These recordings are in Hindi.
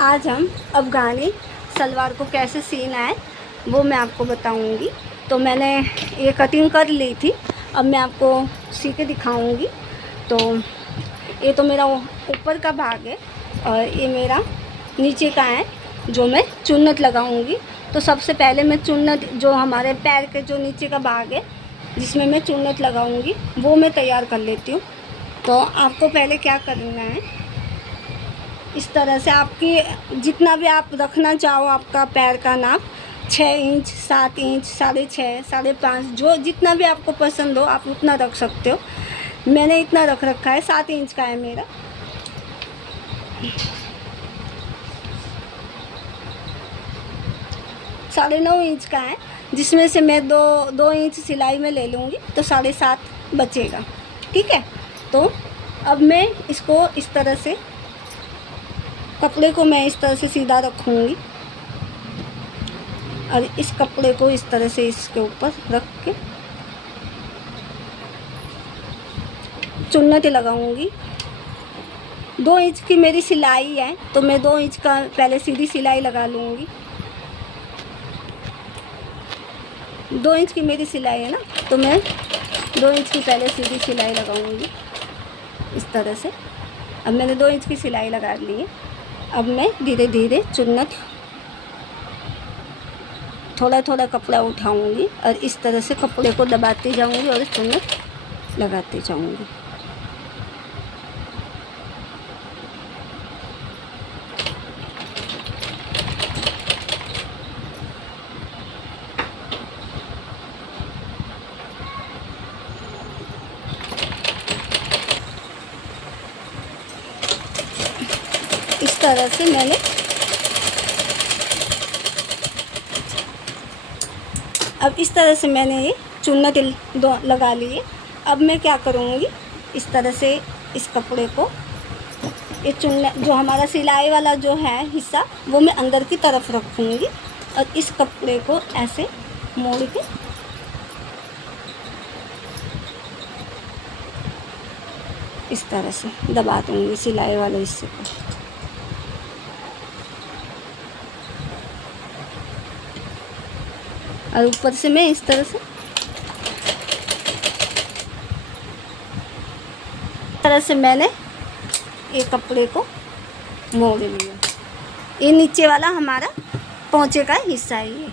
आज हम अफ़गानी सलवार को कैसे सीना है वो मैं आपको बताऊंगी। तो मैंने ये कटिंग कर ली थी, अब मैं आपको सी के दिखाऊंगी। तो ये तो मेरा ऊपर का भाग है और ये मेरा नीचे का है जो मैं चुन्नत लगाऊंगी। तो सबसे पहले मैं चुन्नत जो हमारे पैर के जो नीचे का भाग है जिसमें मैं चुन्नत लगाऊंगी वो मैं तैयार कर लेती हूँ। तो आपको पहले क्या करना है, इस तरह से आपकी जितना भी आप रखना चाहो आपका पैर का नाप 6 इंच, 7 इंच, 6.5, 5.5 जो जितना भी आपको पसंद हो आप उतना रख सकते हो। मैंने इतना रख रखा है, 7 इंच का है मेरा। 9.5 इंच का है, जिसमें से मैं 2 इंच सिलाई में ले लूँगी तो 7.5 बचेगा। ठीक है, तो अब मैं इसको इस तरह से कपड़े को मैं इस तरह से सीधा रखूँगी और इस कपड़े को इस तरह से इसके ऊपर रख के चुन्नत लगाऊँगी। 2 इंच की मेरी सिलाई है तो मैं 2 इंच का पहले सीधी सिलाई लगा लूँगी। 2 इंच की मेरी सिलाई है ना, तो मैं 2 इंच की पहले सीधी सिलाई लगाऊँगी इस तरह से। अब मैंने 2 इंच की सिलाई लगा ली है। अब मैं धीरे धीरे चुन्नत थोड़ा थोड़ा कपड़ा उठाऊंगी और इस तरह से कपड़े को दबाती जाऊंगी और चुन्नत लगाती जाऊंगी। इस तरह से मैंने इस तरह से मैंने ये चुन्नत लगा ली है। अब मैं क्या करूँगी, इस तरह से इस कपड़े को ये चुन्नत जो हमारा सिलाई वाला जो है हिस्सा वो मैं अंदर की तरफ रखूँगी और इस कपड़े को ऐसे मोड़ के इस तरह से दबा दूँगी सिलाई वाले हिस्से को। और ऊपर से मैं इस तरह से मैंने ये कपड़े को मोड़ लिया। ये नीचे वाला हमारा पोंचे का हिस्सा है ये।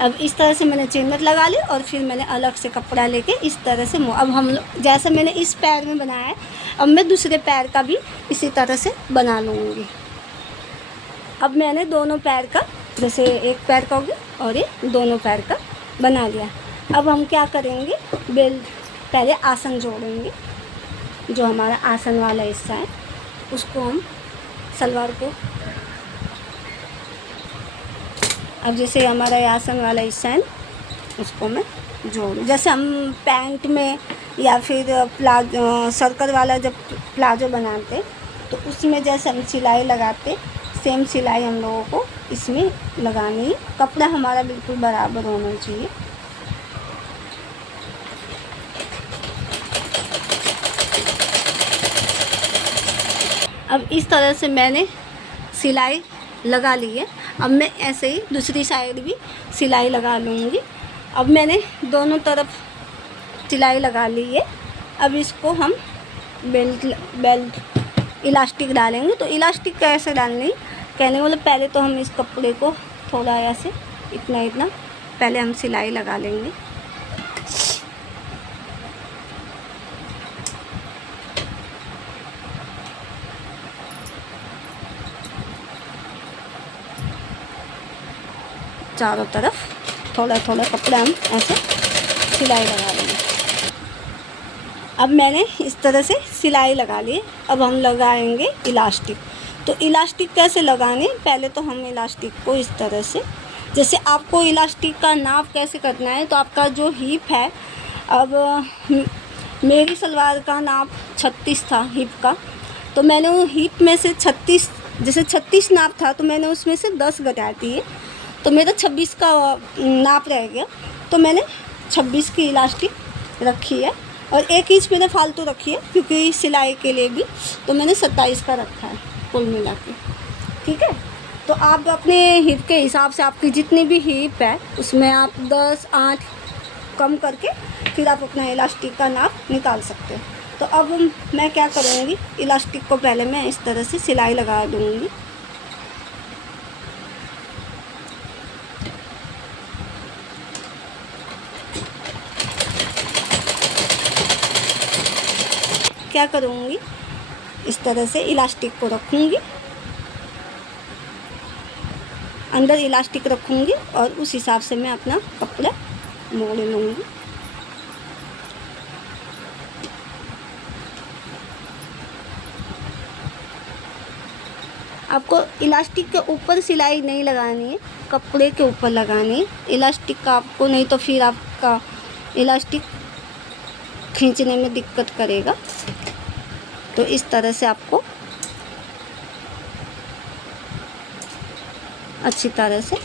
अब इस तरह से मैंने चुन्नत लगा ली और फिर मैंने अलग से कपड़ा लेके इस तरह से अब हम लोग जैसा मैंने इस पैर में बनाया है अब मैं दूसरे पैर का भी इसी तरह से बना लूँगी। अब मैंने दोनों पैर का जैसे एक पैर का हो गया और ये दोनों पैर का बना लिया। अब हम क्या करेंगे, बेल्ट पहले आसन जोड़ेंगे। जो हमारा आसन वाला हिस्सा है उसको हम सलवार को अब जैसे हमारा ये आसन वाला हिस्सा है उसको मैं जोड़ूँ। जैसे हम पैंट में या फिर प्लाजो सर्कल वाला जब प्लाजो बनाते तो उसमें जैसे हम सिलाई लगाते सेम सिलाई हम लोगों को इसमें लगानी है। कपड़ा हमारा बिल्कुल बराबर होना चाहिए। अब इस तरह से मैंने सिलाई लगा ली है। अब मैं ऐसे ही दूसरी साइड भी सिलाई लगा लूँगी। अब मैंने दोनों तरफ सिलाई लगा ली है। अब इसको हम बेल्ट इलास्टिक डालेंगे। तो इलास्टिक कैसे डालनी कहने मतलब पहले तो हम इस कपड़े को थोड़ा ऐसे इतना पहले हम सिलाई लगा लेंगे। चारों तरफ थोड़ा थोड़ा कपड़ा हम ऐसे सिलाई लगा लेंगे। अब मैंने इस तरह से सिलाई लगा ली। अब हम लगाएंगे इलास्टिक। तो इलास्टिक कैसे लगाने, पहले तो हम इलास्टिक को इस तरह से जैसे आपको इलास्टिक का नाप कैसे करना है तो आपका जो हिप है, अब मेरी सलवार का नाप 36 था हिप का, तो मैंने वो हिप में से 36 जैसे 36 नाप था तो मैंने उसमें से 10 घटा दिए तो मेरा 26 का नाप रह गया। तो मैंने 26 की इलास्टिक रखी है और 1 इंच मैंने फालतू रखी है क्योंकि सिलाई के लिए भी, तो मैंने 27 का रखा है कुल मिला के। ठीक है। तो आप अपने हिप के हिसाब से, आपकी जितनी भी हिप है उसमें आप 10, 8 कम करके फिर आप अपना इलास्टिक का नाप निकाल सकते हो। तो अब मैं क्या करूँगी, इलास्टिक को पहले मैं इस तरह से सिलाई लगा दूँगी। क्या करूँगी, इस तरह से इलास्टिक को रखूँगी, अंदर इलास्टिक रखूँगी और उस हिसाब से मैं अपना कपड़ा मोड़ लूँगी। आपको इलास्टिक के ऊपर सिलाई नहीं लगानी है, कपड़े के ऊपर लगानी है इलास्टिक का आपको, नहीं तो फिर आपका इलास्टिक खींचने में दिक्कत करेगा। तो इस तरह से आपको अच्छी तरह से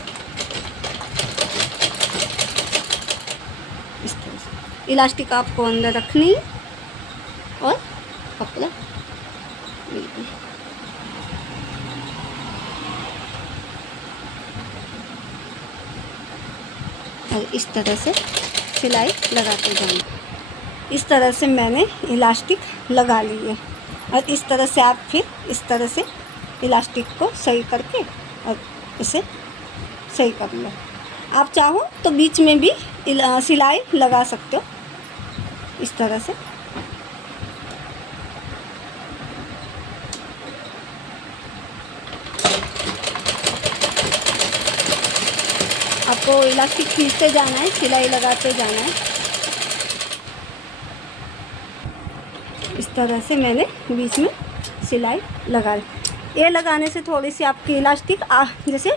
इस तरह से इलास्टिक आपको अंदर रखनी है और कपड़ा बिल्कुल और इस तरह से सिलाई लगाते जाना। इस तरह से मैंने इलास्टिक लगा ली है और इस तरह से आप फिर इस तरह से इलास्टिक को सही करके और इसे सही कर लो। आप चाहो तो बीच में भी सिलाई लगा सकते हो इस तरह से। आपको इलास्टिक खींचते जाना है, सिलाई लगाते जाना है। इस तरह से मैंने बीच में सिलाई लगा ली। ये लगाने से थोड़ी सी आपकी इलास्टिक जैसे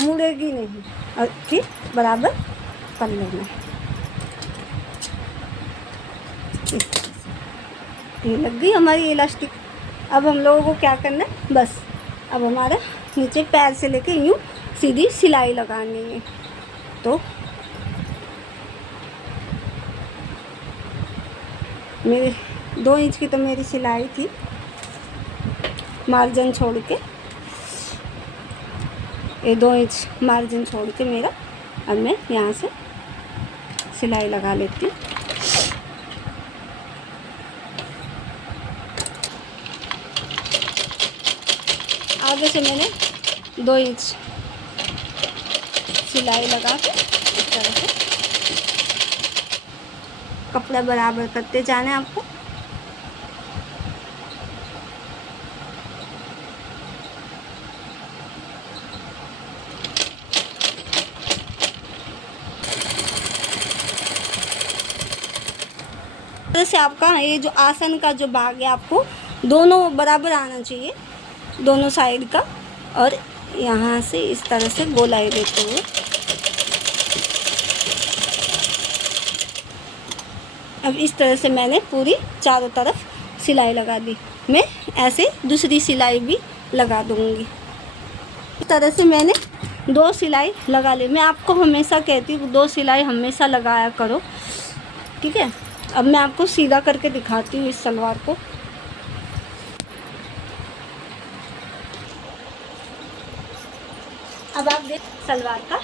मुड़ेगी नहीं और फिर बराबर कर लेना है। इस तरह से ये लग गई हमारी इलास्टिक। अब हम लोगों को क्या करना है, बस अब हमारा नीचे पैर से लेके यूँ सीधी सिलाई लगानी है। तो मेरे 2 इंच की तो मेरी सिलाई थी, मार्जिन छोड़ के, ये 2 इंच मार्जिन छोड़ के मेरा, अब मैं यहाँ से सिलाई लगा लेती हूँ। आगे से मैंने 2 इंच सिलाई लगा के इस तरह से कपड़ा बराबर करते जाना है आपको। से आपका ये जो आसन का जो भाग है आपको दोनों बराबर आना चाहिए, दोनों साइड का, और यहाँ से इस तरह से गोलाई देते हुए अब इस तरह से मैंने पूरी चारों तरफ सिलाई लगा दी। मैं ऐसे दूसरी सिलाई भी लगा दूँगी। इस तरह से मैंने 2 सिलाई लगा ली। मैं आपको हमेशा कहती हूँ 2 सिलाई हमेशा लगाया करो, ठीक है। अब मैं आपको सीधा करके दिखाती हूँ इस सलवार को। अब आप देख सलवार का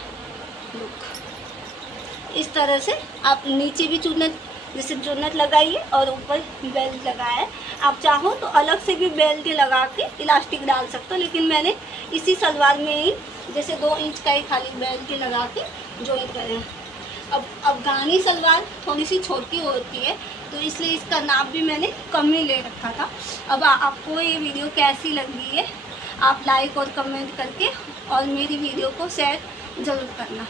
लुक। इस तरह से आप नीचे भी चुन्नट, जैसे चुन्नट लगाइए और ऊपर बेल्ट लगाया। आप चाहो तो अलग से भी बेल्ट लगा के इलास्टिक डाल सकते हो, लेकिन मैंने इसी सलवार में ही जैसे 2 इंच का ही खाली बेल्ट लगा के जॉइन करें। अब अफगानी सलवार थोड़ी सी छोटी होती है तो इसलिए इसका नाप भी मैंने कम ही ले रखा था। अब आपको ये वीडियो कैसी लगी है आप लाइक और कमेंट करके और मेरी वीडियो को शेयर ज़रूर करना।